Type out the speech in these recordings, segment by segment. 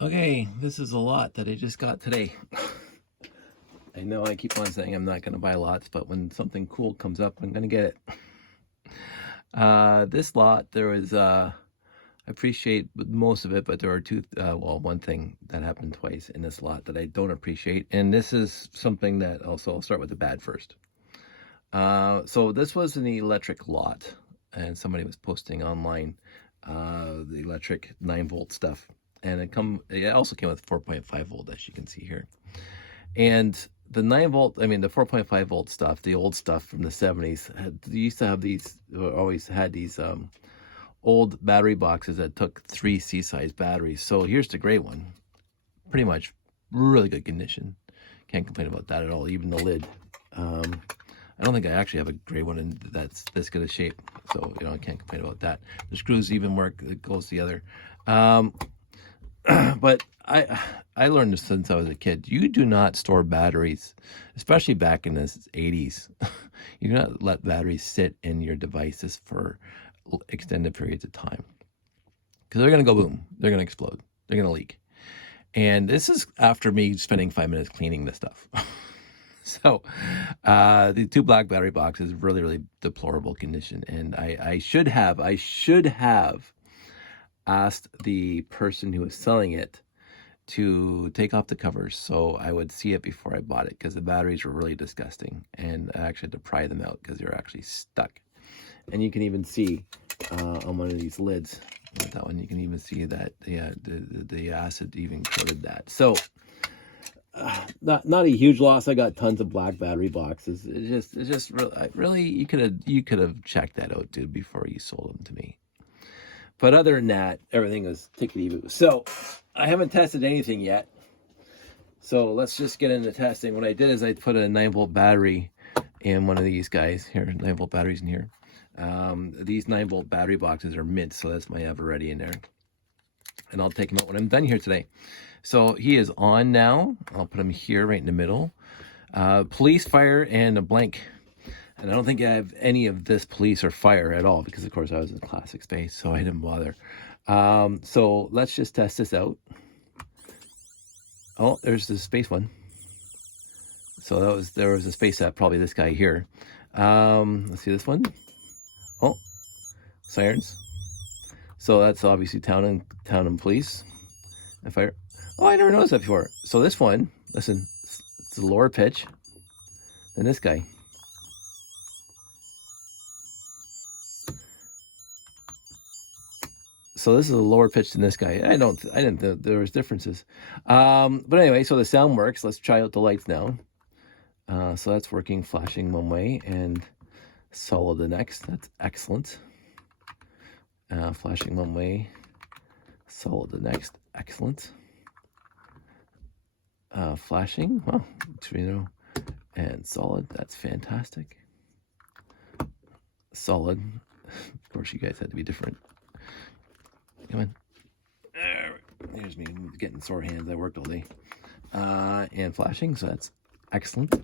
Okay, this is a lot that I just got today. I know I keep on saying I'm not going to buy lots, but when something cool comes up, I'm going to get it. This lot, there was, I appreciate most of it, but there are one thing that happened twice in this lot that I don't appreciate. And this is something that also, I'll start with the bad first. So this was an electric lot, and somebody was posting online the electric 9-volt stuff. And it also came with 4.5 volt, as you can see here. And the 9-volt, the 4.5 volt stuff, the old stuff from the 70s, they used to have these, always had these old battery boxes that took 3 C-size batteries. So here's the gray one, pretty much really good condition. Can't complain about that at all, even the lid. I don't think I actually have a gray one that's this good a shape, so I can't complain about that. The screws even work, it goes together. But I learned this since I was a kid. You do not store batteries, especially back in the 80s. You do not let batteries sit in your devices for extended periods of time, because they're going to go boom. They're going to explode. They're going to leak. And this is after me spending 5 minutes cleaning this stuff. So the 2 black battery boxes, really, really deplorable condition. And I should have asked the person who was selling it to take off the covers so I would see it before I bought it, because the batteries were really disgusting, and I actually had to pry them out because they were actually stuck. And you can even see on one of these lids, like that one, you can even see that the acid even coated that. So not a huge loss. I got tons of black battery boxes. It's just really you could have checked that out, dude, before you sold them to me. But other than that, everything was tickety-boo. So I haven't tested anything yet. So let's just get into testing. What I did is I put a 9-volt battery in one of these guys. Here, 9-volt batteries in here. These 9-volt battery boxes are mint, so that's my Everready in there. And I'll take them out when I'm done here today. So he is on now. I'll put him here right in the middle. Police, fire, and a blank. And I don't think I have any of this police or fire at all, because of course I was in classic space, so I didn't bother. So let's just test this out. Oh, there's the space one. So there was a space at probably this guy here. Let's see this one. Oh, sirens. So that's obviously town and police and fire. Oh, I never noticed that before. So this one, listen, it's a lower pitch than this guy. So this is a lower pitch than this guy. I didn't know there was differences. But anyway, so the sound works. Let's try out the lights now. So that's working, flashing one way and solid the next. That's excellent. Flashing one way, solid the next. Excellent. Flashing, well, and solid. That's fantastic. Solid. Of course, you guys had to be different. Come on. There's me getting sore hands. I worked all day. And flashing, so that's excellent.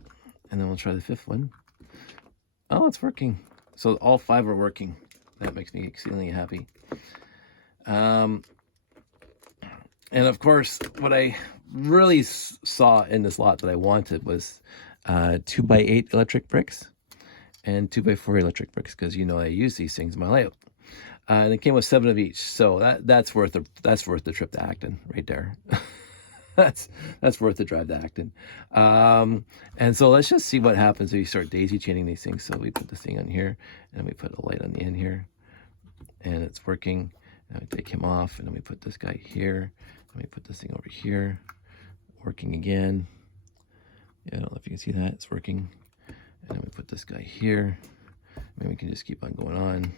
And then we'll try the 5th one. Oh, it's working. So all 5 are working. That makes me exceedingly happy. And of course, what I really saw in this lot that I wanted was 2x8 electric bricks and 2x4 electric bricks, because I use these things in my layout. And it came with 7 of each, so that's worth the trip to Acton right there. that's worth the drive to Acton. And so let's just see what happens if you start daisy chaining these things. So we put this thing on here, and we put a light on the end here, and it's working. And we take him off, and then we put this guy here, and we put this thing over here, working again. Yeah, I don't know if you can see that, it's working. And then we put this guy here, and we can just keep on going on.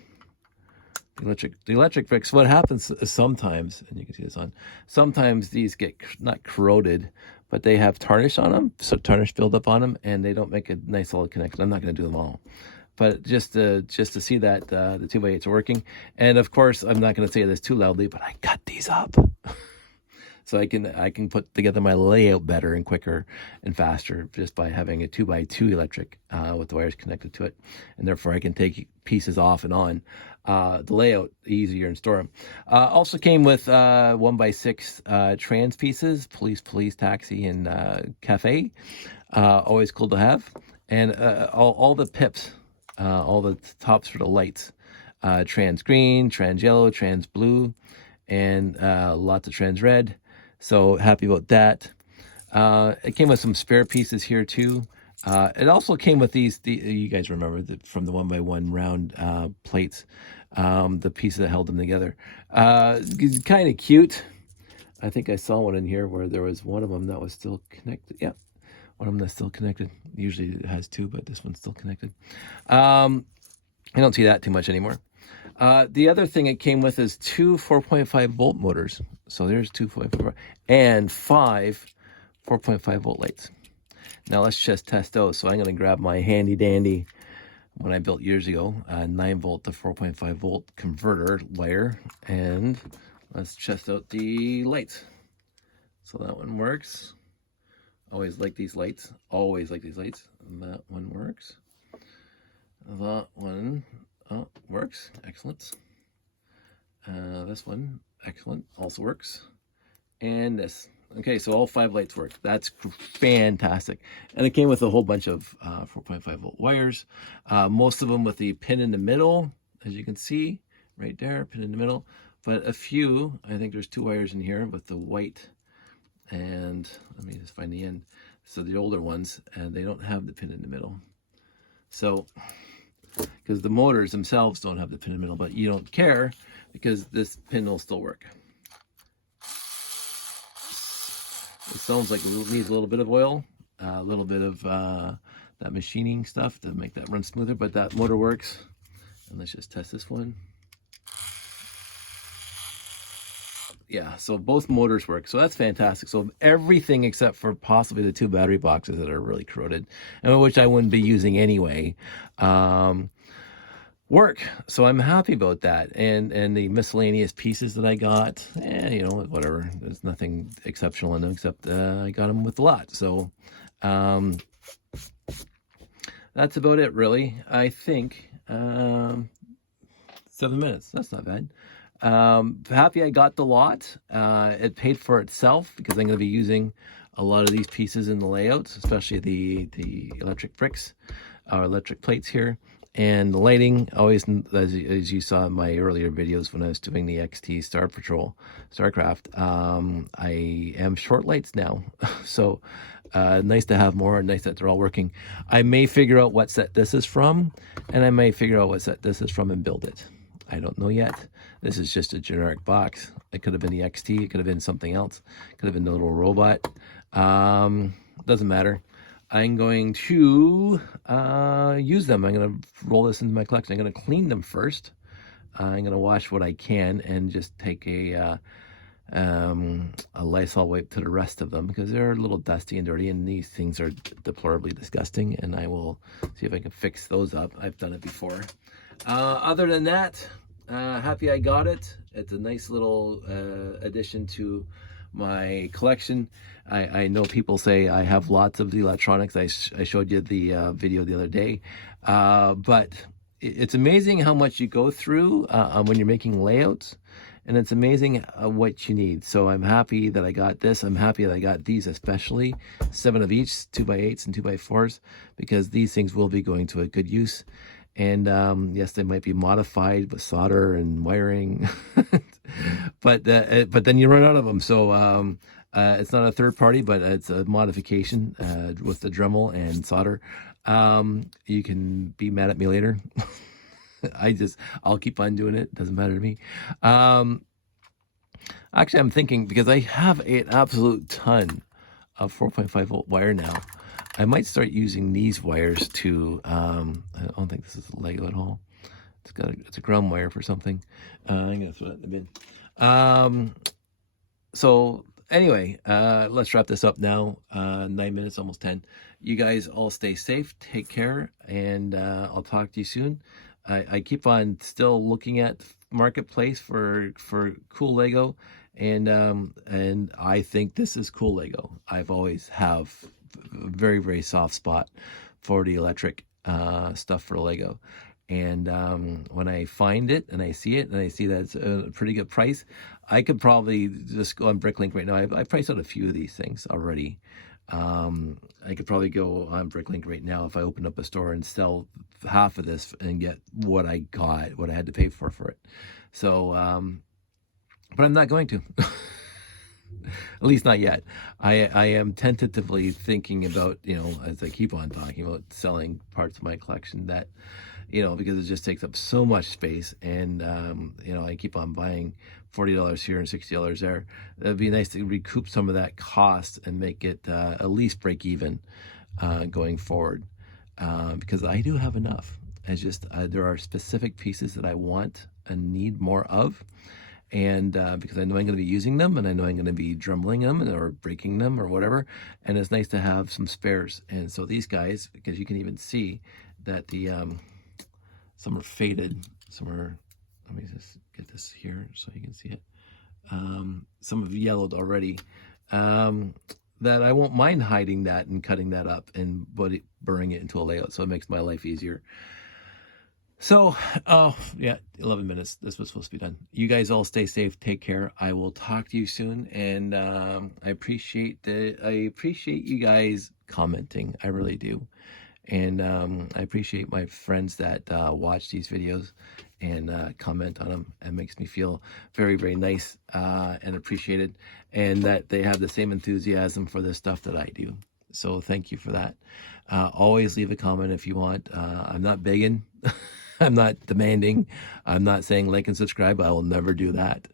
The electric bricks, what happens sometimes, and you can see this on, sometimes these get not corroded, but they have tarnish on them, so tarnish build up on them, and they don't make a nice solid connection. I'm not going to do them all, but just to see that the 2x8s are working. And of course, I'm not going to say this too loudly, but I cut these up. So I can put together my layout better and quicker and faster just by having a 2x2 electric with the wires connected to it, and therefore I can take pieces off and on the layout easier and store them. Also came with 1x6 trans pieces, police, taxi, and cafe. Always cool to have, and all the pips, all the tops for the lights, trans green, trans yellow, trans blue, and lots of trans red. So happy about that. It came with some spare pieces here too. It also came with these, you guys remember from the 1x1 round plates, the pieces that held them together. Kind of cute. I think I saw one in here where there was one of them that was still connected. Yeah, one of them that's still connected. Usually it has two, but this one's still connected. I don't see that too much anymore. The other thing it came with is two 4.5 volt motors. So there's 2.4 and 5 4.5 volt lights. Now let's just test those. So I'm going to grab my handy dandy, when I built years ago, 9 volt to 4.5 volt converter wire, and let's test out the lights. So that one works. Always like these lights. Always like these lights. And that one works. That one works. Excellent. This one, excellent. Also works. And this. Okay, so all 5 lights work. That's fantastic. And it came with a whole bunch of 4.5 volt wires. Most of them with the pin in the middle, as you can see, right there, pin in the middle. But a few, I think there's 2 wires in here with the white. And let me just find the end. So the older ones, and they don't have the pin in the middle. So, because the motors themselves don't have the pin in the middle, but you don't care because this pin will still work. It sounds like it needs a little bit of oil, a little bit of that machining stuff to make that run smoother, but that motor works. And let's just test this one. Yeah, so both motors work, so that's fantastic. So everything except for possibly the 2 battery boxes that are really corroded, and which I wouldn't be using anyway, work. So I'm happy about that. And the miscellaneous pieces that I got, you know, whatever. There's nothing exceptional in them except I got them with a lot. So that's about it, really. I think 7 minutes. That's not bad. Happy I got the lot. It paid for itself because I'm going to be using a lot of these pieces in the layouts, especially the electric bricks or electric plates here. And the lighting, always, as you saw in my earlier videos when I was doing the XT Star Patrol, StarCraft, I am short lights now. So nice to have more, nice that they're all working. I may figure out what set this is from, and I may figure out what set this is from and build it. I don't know yet. This is just a generic box. It could have been the XT, it could have been something else. It could have been the little robot. Doesn't matter. I'm going to use them. I'm going to roll this into my collection. I'm going to clean them first. I'm going to wash what I can and just take a Lysol wipe to the rest of them because they're a little dusty and dirty, and these things are deplorably disgusting, and I will see if I can fix those up. I've done it before. Other than that, happy I got it. It's a nice little addition to my collection. I know people say I have lots of the electronics. I showed you the video the other day, but it's amazing how much you go through when you're making layouts, and it's amazing what you need. So I'm happy that I got this. I'm happy that I got these, especially 7 of each, 2x8s and 2x4s, because these things will be going to a good use. And yes, they might be modified with solder and wiring, but then you run out of them. So it's not a third party, but it's a modification with the Dremel and solder. You can be mad at me later. I'll keep on doing it. Doesn't matter to me. Actually, I'm thinking, because I have an absolute ton of 4.5 volt wire now, I might start using these wires to, I don't think this is a Lego at all. It's a ground wire for something. I'm going to throw that in the bin. So anyway, let's wrap this up now. 9 minutes, almost 10. You guys all stay safe, take care, and I'll talk to you soon. I keep on still looking at Marketplace for cool Lego, and I think this is cool Lego. I've always have a very, very soft spot for the electric stuff for Lego. And when I find it and I see it and I see that it's a pretty good price, I could probably just go on Bricklink right now. I've priced out a few of these things already. I could probably go on Bricklink right now if I open up a store and sell half of this and get what I got, what I had to pay for it. So, but I'm not going to. At least not yet. I am tentatively thinking about, as I keep on talking about selling parts of my collection that, because it just takes up so much space, and I keep on buying $40 here and $60 there. It'd be nice to recoup some of that cost and make it at least break even going forward, because I do have enough. It's just there are specific pieces that I want and need more of. And because I know I'm going to be using them, and I know I'm going to be drumming them or breaking them or whatever, and it's nice to have some spares. And so these guys, because you can even see that the some are faded, some are, let me just get this here so you can see it. Some have yellowed already. That I won't mind hiding that and cutting that up and burning it into a layout, so it makes my life easier. So, yeah, 11 minutes. This was supposed to be done. You guys all stay safe. Take care. I will talk to you soon. And I appreciate you guys commenting. I really do. And I appreciate my friends that watch these videos and comment on them. It makes me feel very, very nice and appreciated, and that they have the same enthusiasm for the stuff that I do. So thank you for that. Always leave a comment if you want. I'm not begging. I'm not demanding. I'm not saying like and subscribe. I will never do that.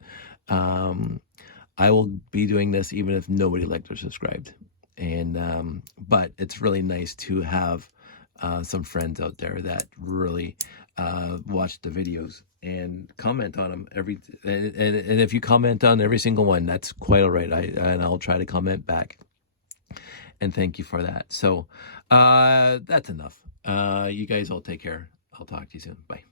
I will be doing this even if nobody liked or subscribed. And but it's really nice to have some friends out there that really watch the videos and comment on them and if you comment on every single one, that's quite all right. And I'll try to comment back. And thank you for that. So that's enough. You guys all take care. I'll talk to you soon. Bye.